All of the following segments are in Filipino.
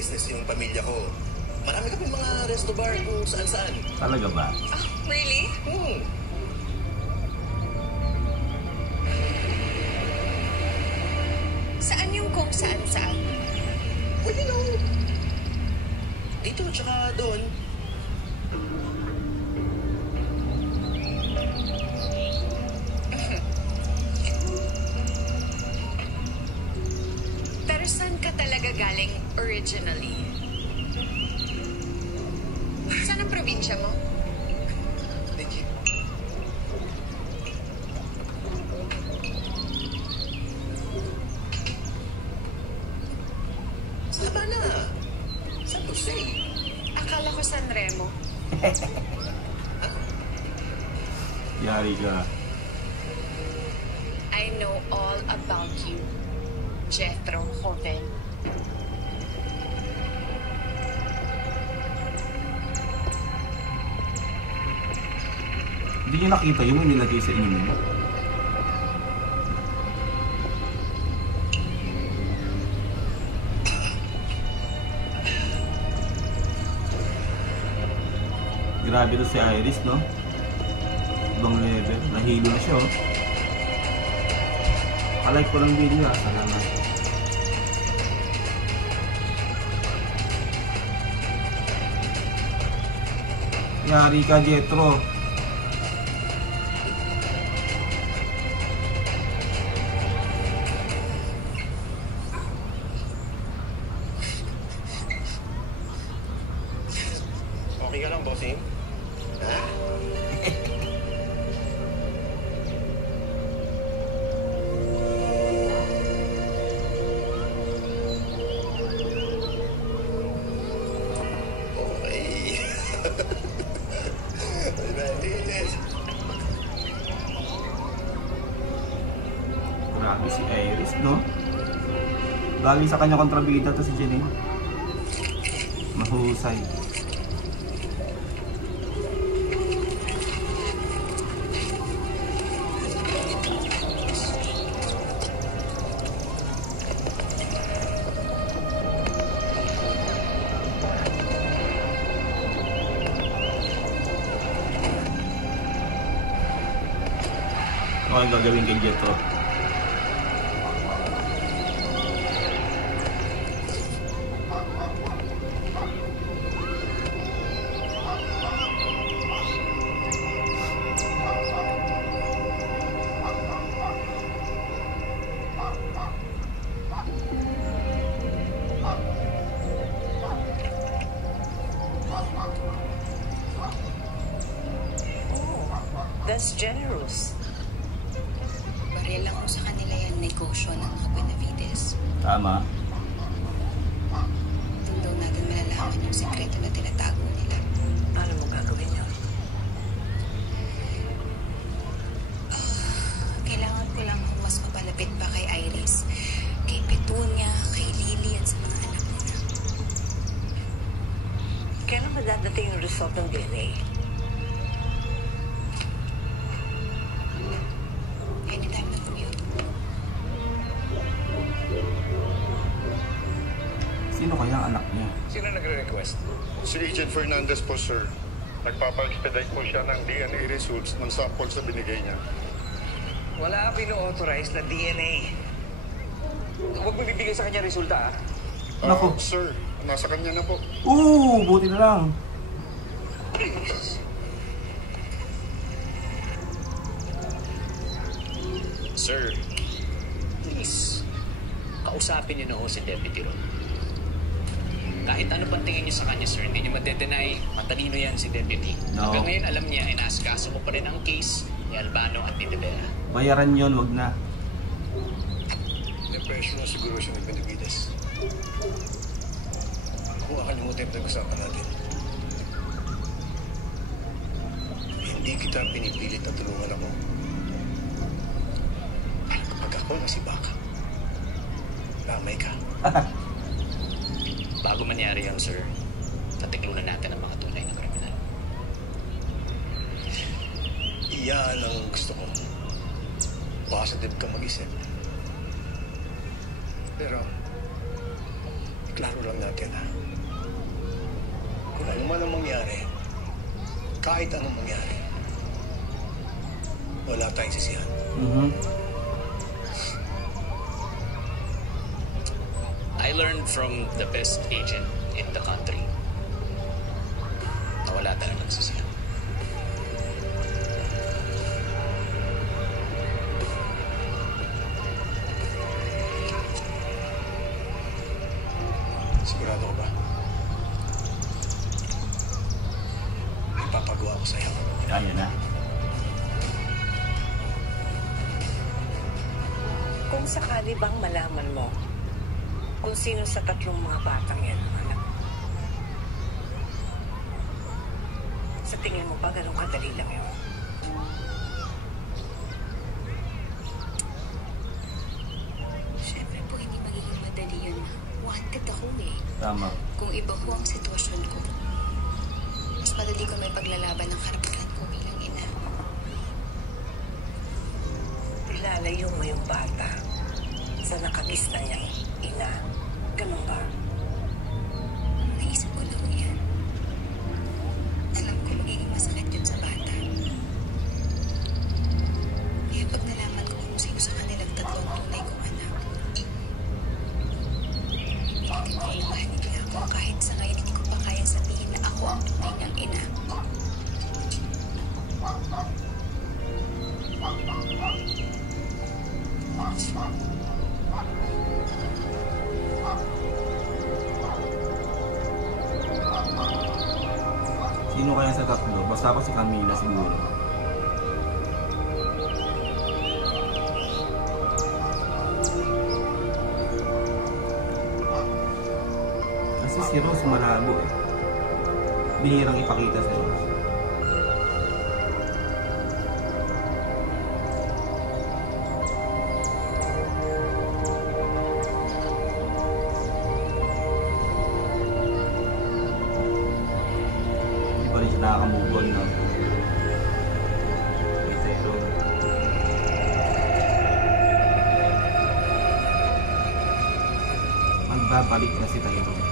business yung pamilya ko. Marami kami mga resto bar kung saan-saan. Talaga ba? Oh, really? Saan yung kung saan-saan? Well, you know, dito tsaka doon. Pero saan ka talaga galing originally? Saan ang probinsya mo? Thank you. Sabana. San Jose. Akala ko San Remo. Yari ka. I know all about you, Jethro Joven. Hindi niyo nakita yung nilagay sa inyo. Grabe to si Iris, no? Ibang level. Nahilo na siya, oh. Palike ko lang video, ah. Salamat. Yari ka, Jethro. Okay ka lang, bossing? Ha? Okay. Grabe si Iris, no? Galing sa kanya kontrabida to si Jenny. Mahusay. Ano ang gagawin kay Jethro? That's generous. Baril lang mo sa kanila yan negosyo ng mga Benavides. Tama. Doon daw natin malalaman yung sekreto na tinatago nila. Paano mo gagawin yun? Kailangan ko lang mas mapalapit pa kay Iris, kay Petunia, kay Lily, at sa mga anak nila. Kailan madadating yung result ng DNA? Anytime na from you. Sino kaya ang anak niya? Sino nagre-request? Si Agent Fernandez po, sir. Nagpapa-expedite po siya ng DNA results ng sample sa binigay niya. Wala pino-authorize na DNA. Huwag mo bibigay sa kanya resulta, ah. Nako. Sir, nasa kanya na po. Buti na lang. Please. Sir, please, kausapin niyo na ho si Deputy Ron. Kahit ano pang tingin niyo sa kanya, sir, hindi niyo madedenay, matalino yan si Deputy. No. Hanggang ngayon, alam niya, inaasikaso mo pa rin ang case ni Albano at ni De Vera. Bayaran yon, wag na. Depression na siguro siya ng Benavides. Kung akalimutin yung pag-usapan natin. Hindi kita pinipilit na tulungan ako. Kapag ako na si Baka, lamay ka. Bago mangyari yan, sir, natiklunan natin ang mga tunay na kriminal. Iyan ang gusto ko. Positive ka mag-isip. Pero, Ipaklaro lang natin, ha? Kung ano man ang mangyari, kahit anong mangyari, wala tayong sisihan. I learned from the best agent in the country na wala talagang sisihan. Sigurado ko ba? May papagawa ko sa'yo. Kaya na. Kung sakali bang malaman mo kung sino sa tatlong mga batang yan ang anak mo, sa tingin mo ba ganun kadali lang yun? Siyempre po, hindi magiging madali yun. Wanted ako eh. Tama. Kung iba po ang sitwasyon ko, mas madali ko may paglalaban ng karapatan ko bilang ina. Ilalayo mo yung bata sa nakagis na niyang ina. Ganun ba? Naisip ko lang yan. Alam ko magiging masakit yun sa bata. Kaya pag nalaman ko kung sino sa kanilang tatlong tunay kong anak, pinagkakailangan nila ako kahit sa ngayon hindi ko pa kaya sabihin na ako ang tunay niyang ina. Sino kaya sa tatlo? Basta ako si Camila siguro. Kasi si Rose malabo eh. Bihirang ipakita si Rose. Hindi pa rin siya nakakamove on na. Pero magbabalik na si Tyrone.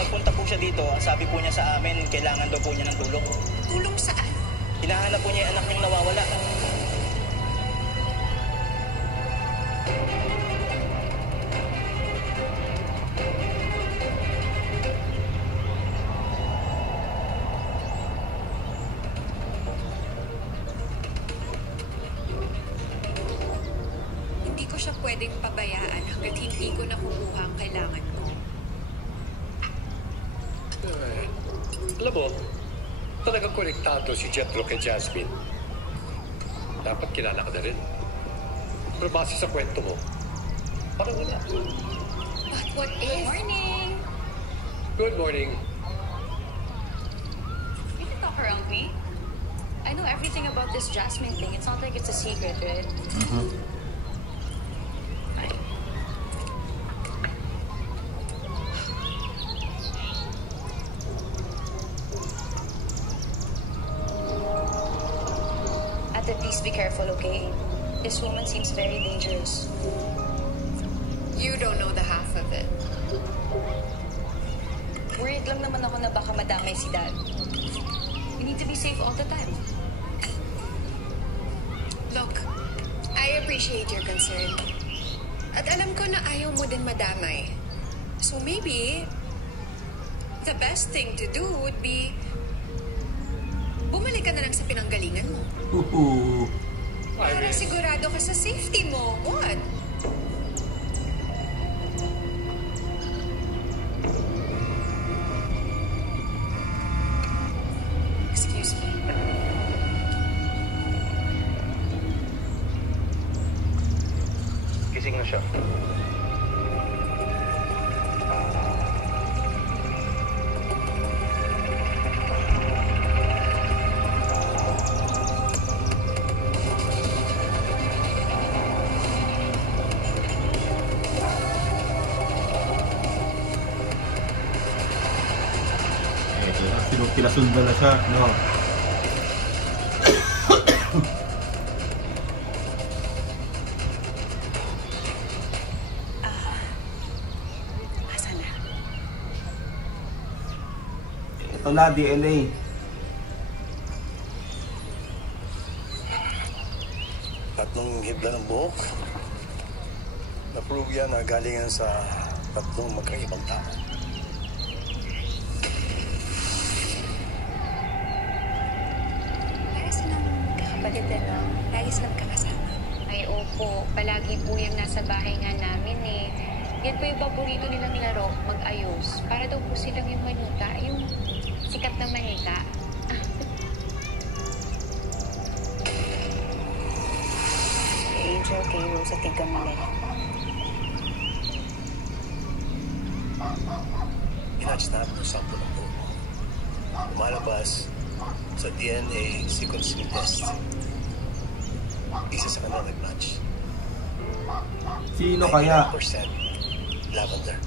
Nagpunta po siya dito, ang sabi po niya sa amin, kailangan daw po niya ng tulong. Tulong saan? Hinahanap po niya yung anak niyang nawawala. Hindi ko siya pwedeng pabayaan hanggat hindi ko nakukuha ang kailangan ko. Alam mo, talagang konektado si Jethro kay Jasmine. Dapat kilala ka na rin. Pero base sa kwento mo, parang wala. But what if? Morning! Good morning. You can talk around me. I know everything about this Jasmine thing. It's not like it's a secret, right? Fine. Ate, please be careful, okay? This woman seems very dangerous. You don't know the half of it. Worried lang naman ako na baka madamay si Dad. We need to be safe all the time. Look, I appreciate your concern. At alam ko na ayaw mo din madamay. So maybe, the best thing to do would be, bumalik ka na lang sa pinanggalingan mo. Para sigurado ka sa safety mo. What? Excuse me. Gising na siya. Pinasundan na siya, no? Ito na, DNA. Tatlong hibla ng buhok. Na-prove yan na galingan sa tatlong magkaibang tao. Para silang kakapatid na, lagi silang kakasama. Ay, opo. Palagi po yung nasa bahay nga namin eh. Yan po yung paborito nilang laro, mag-ayos. Para daw po silang yung manika, yung sikat na manika. Angel kay Rose at Camila. Inatch natin ang sample ng buhok. Lumalabas sa DNA sequencing test. Isa sa kanila nag-match. Sino kaya? 99% lavender.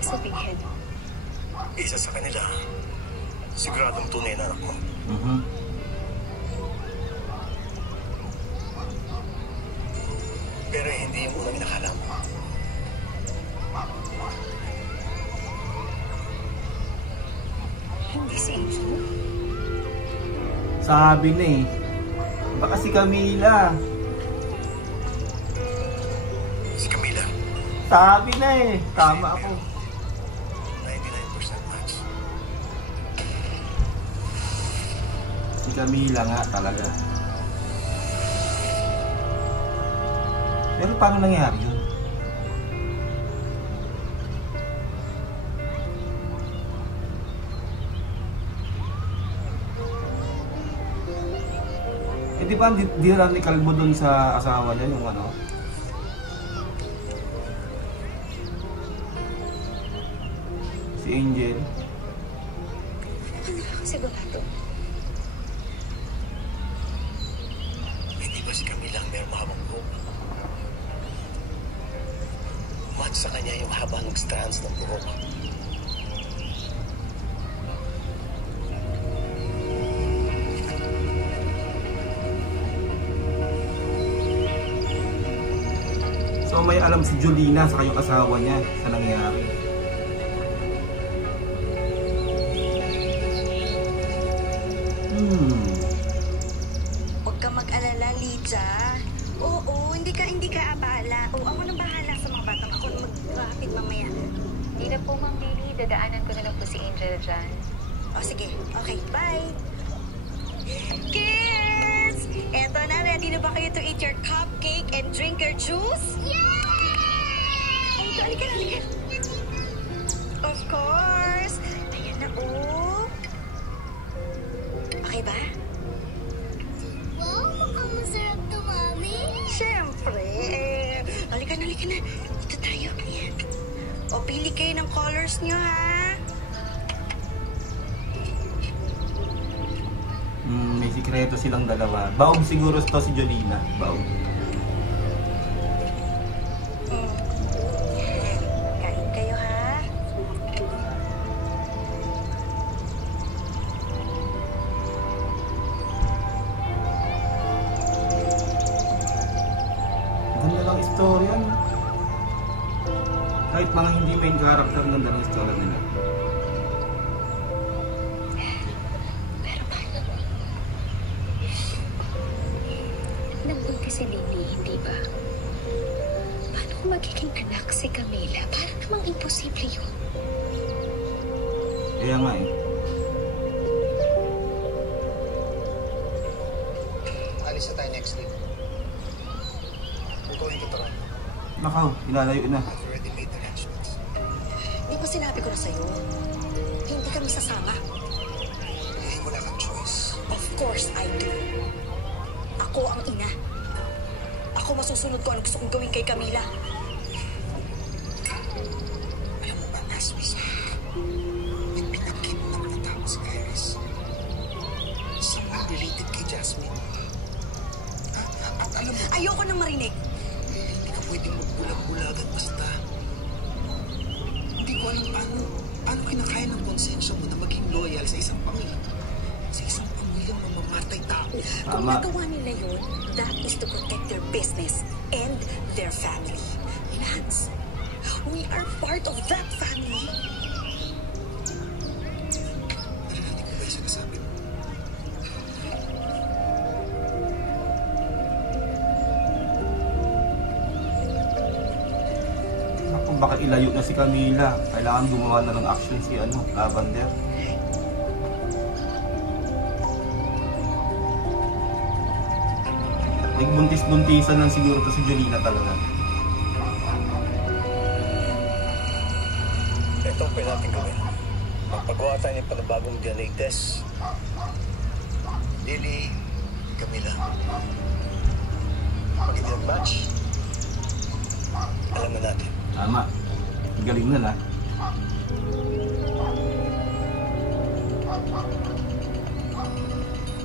Sabihin, Isa sa kanila, siguradong tunay na anak mo. Pero hindi yung unang inakala mo. hindi si Angel. Sabi na eh. Baka si Camila. Si Camila. Sabi na eh. Tama ako. 99% match. Si Camila nga talaga. Pero paano nangyari yun? Eh di ba di lang ni Kalbo dun sa asawa niya yung ano? Si Angel. Ano ka sigurado? Hindi ba si Camila ang meron mahabang buhok? Match sa kanya yung haba ng strands ng buhok. So may alam si Jolina sa kayong asawa niya sa nangyari. Huwag ka mag-alala, Lija. Oo, hindi ka abala. Oo, ako nang bahala sa mga batang. Ako na mag-rapid mamaya. Hindi na po, Ma'am Lily. Dadaanan ko na lang po si Angel dyan. O, sige. Okay, bye. Kids! Eto na, ready na ba kayo to eat your cupcake and drink your juice? Yeah! Ay, ito, halika. Of course. Ayan na, oh. Okay ba? Wow, mukhang masarap to, Mami. Siyempre. Halika na. Ito tayo. Ayan. O, pili kayo ng colors nyo, ha? May sikreto silang dalawa. Baog siguro to si Jolina. Baog. Kain kayo, ha? Ganda lang istorya, no? Kahit mga hindi main character, ganda lang istorya nila. Pero paano? Nabuntis si Lily, hindi ba? Paano kung magiging anak si Camila? Parang namang imposible yun. Kaya nga eh. Alis na tayo next week. We're going to Toronto. Nakaw, ilalayo na. I've already made arrangements. Di ba sinabi ko na sa'yo? Hindi kami sasama. Hindi wala kang choice. Of course I do. Ako ang ina. Ako masusunod ko ang gusto kong gawin kay Camila. Alam mo ba, last week, may pinakidnap na tao si Iris. Someone related kay Jasmine. At alam mo, Ayoko nang marinig. hindi ka pwedeng magbulag-bulagan basta. Hindi ko alam paano kinakaya ng konsensya mo na maging loyal sa isang pamilya. Sa isang pamilyang mamamatay tao. Kung Tama. nagawa nila yun, that is to protect their business and their family. Lance, we are part of that family. baka ilayo na si Camila. Kailangan gumawa na ng action si Lavender. Nagbuntis-buntisan lang siguro to si Jolina talaga. Ito ang pwede natin gawin. Magpagawa tayo ng panibagong DNA test. Lily, Camila. Pag hindi nag-match, alam na natin. Tama. Galing na.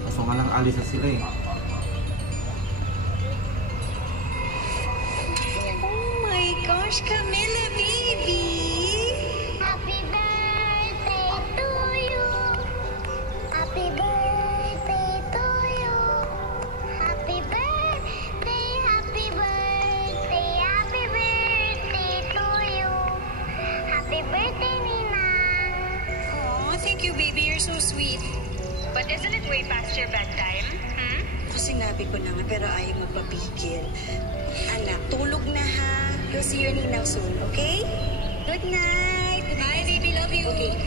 Kaso nga lang alis na sila eh. Oh my gosh, Camila, baby! Happy birthday to you. Happy birthday to you. Happy birthday, happy birthday, happy birthday to you. Happy birthday, Ninang. Oh, thank you, baby. You're so sweet. But isn't it way past your bedtime? Kasi sinabi ko na nga, pero ayaw magpapigil. Anak, tulog na ha. You'll see your Ninang soon, okay? Good night. Bye, baby. Love you. Okay.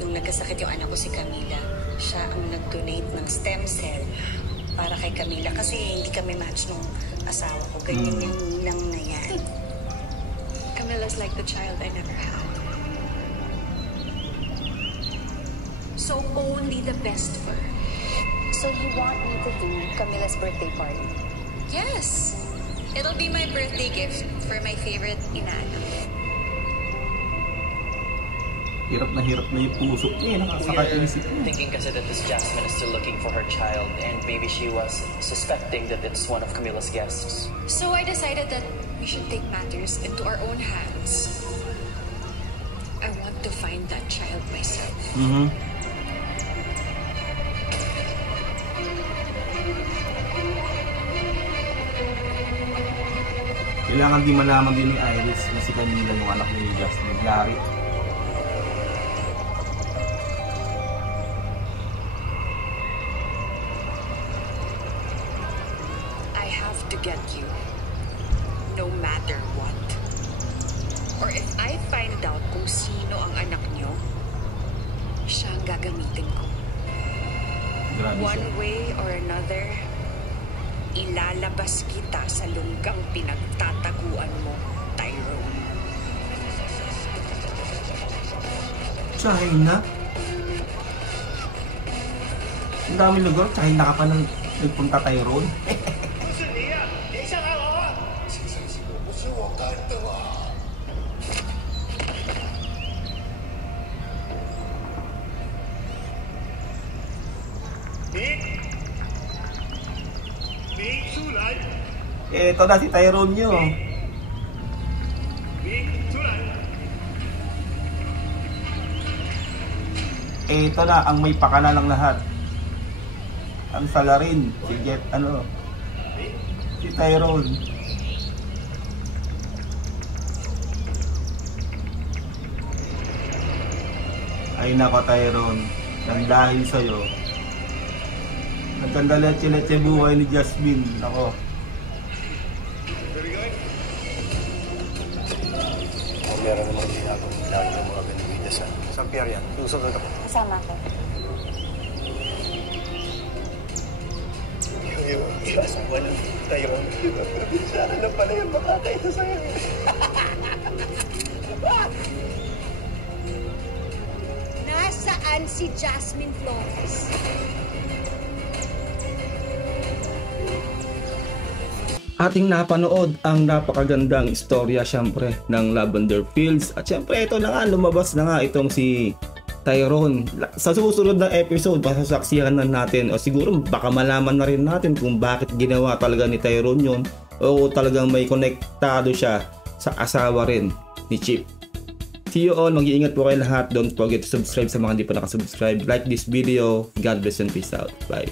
Nung nagkasakit yung anak ko si Camila, siya ang nag-donate ng stem cell para kay Camila kasi hindi kami match nung asawa ko. Ganyan yung Ninang na yan. Camila's like the child I never had. So only the best for her. So you want me to do Camila's birthday party? Yes. It'll be my birthday gift for my favorite inana. Hirap na yung puso niya. Nakasakay yung isip niya. Thinking kasi that this Jasmine is still looking for her child and maybe she was suspecting that it's one of Camila's guests. So I decided that we should take matters into our own hands. I want to find that child myself. Kailangan di malaman din ni Iris na si Camila yung anak ni Jasmine. Larry. I have to get you, no matter what. Or if I find out kung sino ang anak niyo, siya ang gagamitin ko. Grabe One siya. way or another, ilalabas kita sa lunggang pinagtataguan mo, Tyrone. China? Ang dami lugar, China ka pa nang nagpunta Tyrone. Ito na si Tyrone nyo. Ito na ang may pakana ng lahat. Ang salarin, si Jet, si Tyrone. Ay nako Tyrone, ang dahil sa'yo. Nagkandaletse-letse buhay ni Jasmine. Nako. Meron namang ginagawang lalo ng mga benevides sa San Pierre yan. Susunod ako. Kasama ko. Yung asawa ng Tyrone. Sana na pala yung makakaisa sa'yo. Nasaan si Jasmine Flores? Ating napanood ang napakagandang istorya syempre ng Lavender Fields at syempre ito na nga, lumabas na nga itong si Tyrone. Sa susunod na episode masasaksihan na natin o siguro baka malaman na rin natin kung bakit ginawa talaga ni Tyrone yun o talagang may konektado siya sa asawa rin ni Chip. See you all, mag-iingat po kayo lahat. Don't forget to subscribe sa mga hindi pa nakasubscribe. Like this video. God bless and peace out. Bye.